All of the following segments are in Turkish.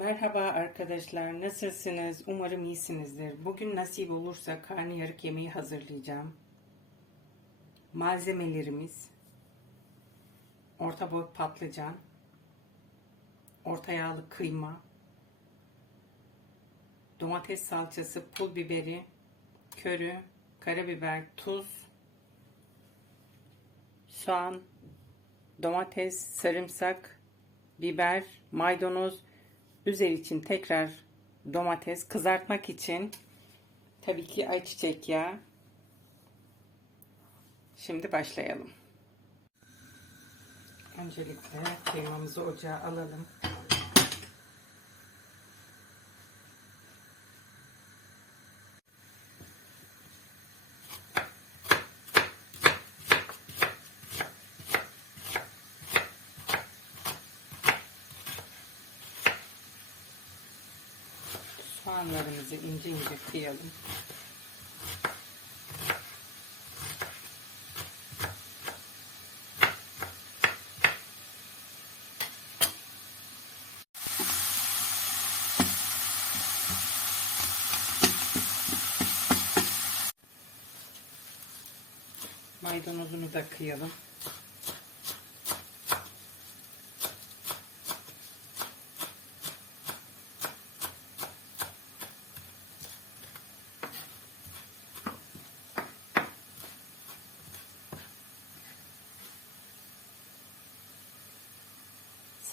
Merhaba arkadaşlar, nasılsınız? Umarım iyisinizdir. Bugün nasip olursa karnıyarık yemeği hazırlayacağım. Malzemelerimiz orta boy patlıcan, orta yağlı kıyma, domates salçası, pul biberi, körü, karabiber, tuz, soğan, domates, sarımsak, biber, maydanoz, Üzeri için tekrar domates kızartmak için tabii ki ayçiçek yağı. Şimdi başlayalım. Öncelikle kıymamızı ocağa alalım. Soğanlarımızı ince ince kıyalım. Maydanozunu da kıyalım.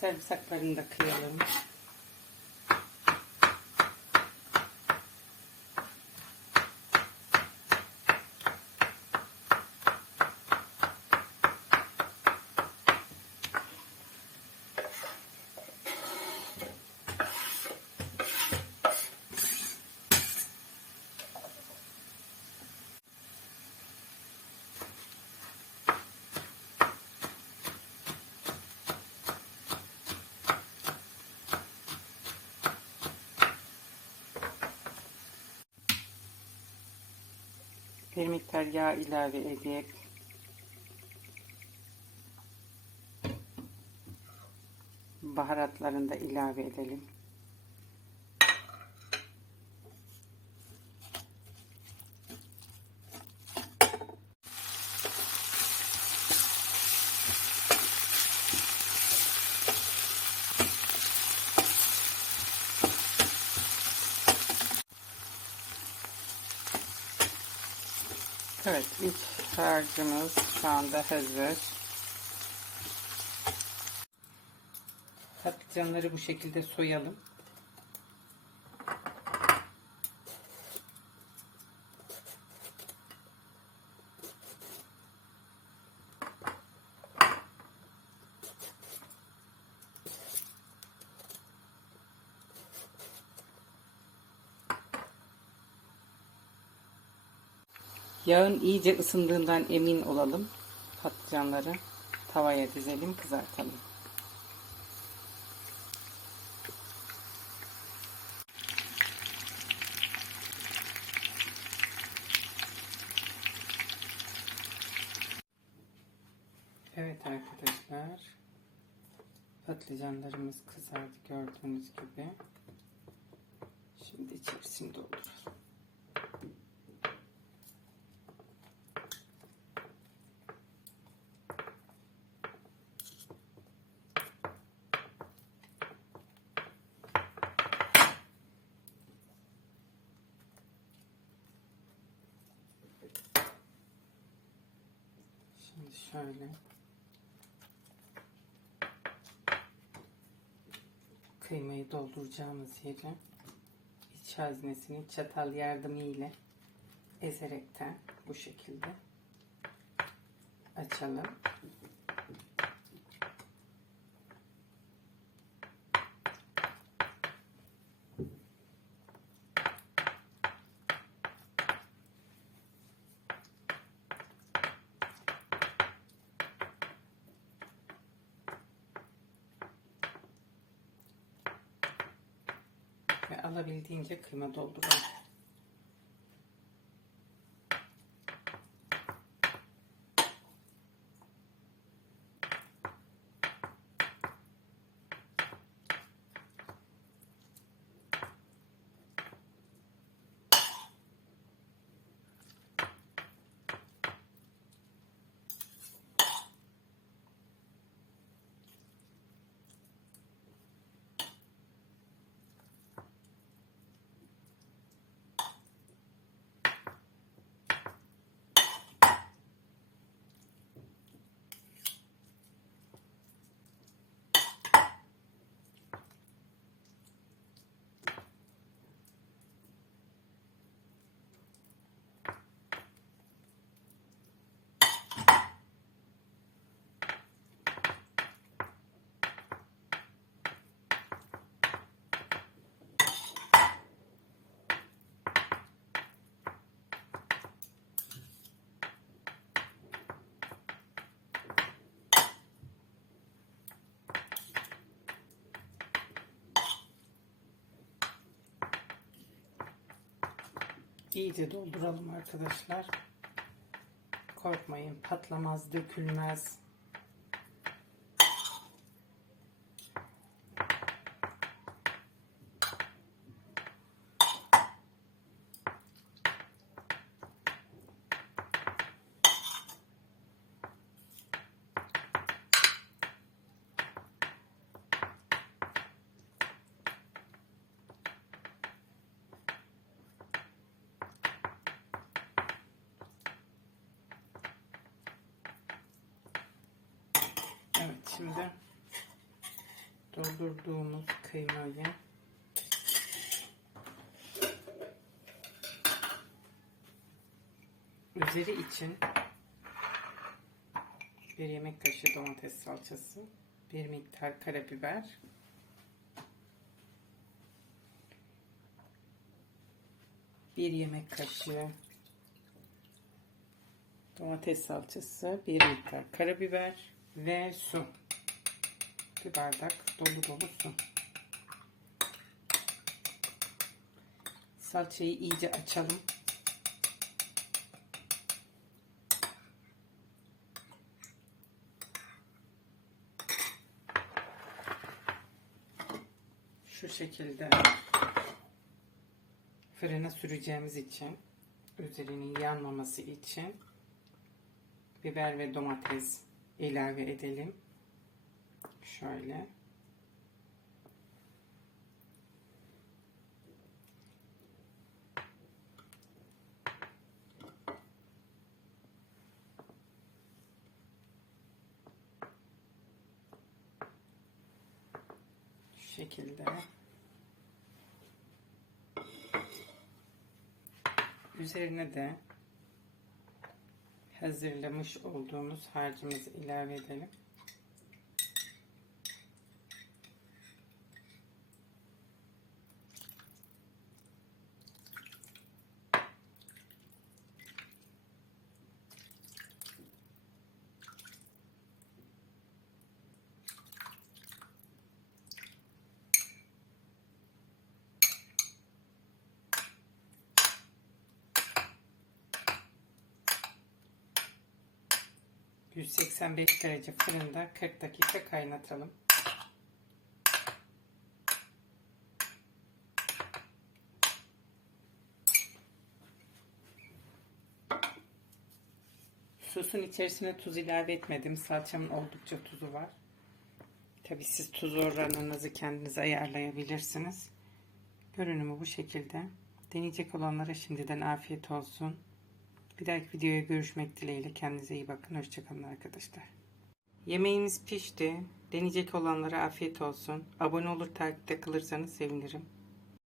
Sarımsaklarını da kıyalım. Bir miktar yağ ilave edip baharatlarını da ilave edelim. Evet, iç harcımız şu anda hazır. Patlıcanları bu şekilde soyalım. Yağın iyice ısındığından emin olalım. Patlıcanları tavaya dizelim, kızartalım. Evet arkadaşlar. Patlıcanlarımız kızardı gördüğünüz gibi. Şimdi içerisini dolduralım. Şimdi şöyle kıymayı dolduracağımız yeri iç haznesini çatal yardımı ile ezerekten bu şekilde açalım. Alabildiğince kıyma dolduralım. İyice dolduralım arkadaşlar. Korkmayın patlamaz, dökülmez. Evet şimdi doldurduğumuz kıymayı üzeri için bir yemek kaşığı domates salçası, bir miktar karabiber, bir yemek kaşığı domates salçası, bir miktar karabiber ve su. Bir bardak dolu dolu su. Salçayı iyice açalım. Şu şekilde fırına süreceğimiz için üzerinin yanmaması için biber ve domates ilave edelim. Şöyle. Şekilde. Üzerine de hazırlamış olduğumuz harcımızı ilave edelim. ...185 derece fırında 40 dakika kaynatalım. Sosun içerisine tuz ilave etmedim. Salçamın oldukça tuzu var. Tabi siz tuz oranınızı kendiniz ayarlayabilirsiniz. Görünümü bu şekilde. Deneyecek olanlara şimdiden afiyet olsun. Bir dahaki videoya görüşmek dileğiyle. Kendinize iyi bakın. Hoşçakalın arkadaşlar. Yemeğimiz pişti. Deneyecek olanlara afiyet olsun. Abone olur takipte kalırsanız sevinirim.